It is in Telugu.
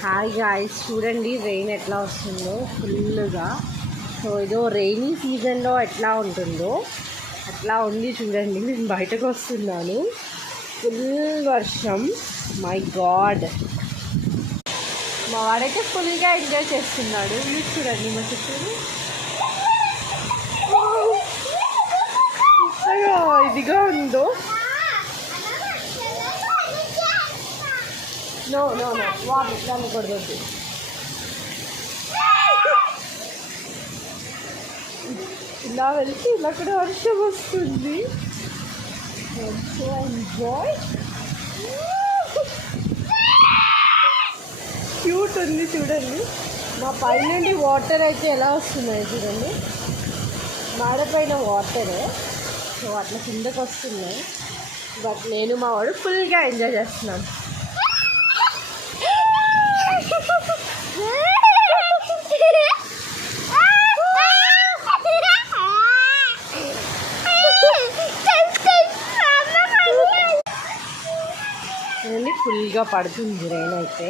హాయ్ గాయ్స్, చూడండి రెయిన్ ఎట్లా వస్తుందో ఫుల్గా. సో ఇదో రెయినీ సీజన్లో ఎట్లా ఉంటుందో అట్లా ఉంది చూడండి. నేను బయటకు వస్తున్నాను, ఫుల్ వర్షం. మై గాడ్, మా వాడైతే ఫుల్గా ఎంజాయ్ చేస్తున్నాడు. వ్యూ చూడండి మా చుట్టూ ఇదిగా ఉందో. నో నో నో వాటర్ చల్లకూడదు. ఇలా వెళ్తే ఇలా కూడా వర్షం వస్తుంది. ఎంజాయ్. క్యూట్ ఉంది చూడండి. మా పైనుండి వాటర్ అయితే ఎలా వస్తున్నాయి చూడండి. మాడపైన వాటరే, సో అట్లా కిందకు వస్తున్నాయి. బట్ నేను మా వాడు ఫుల్గా ఎంజాయ్ చేస్తున్నాను. ఫుల్గా పడుతుంది రెయిన్ అయితే.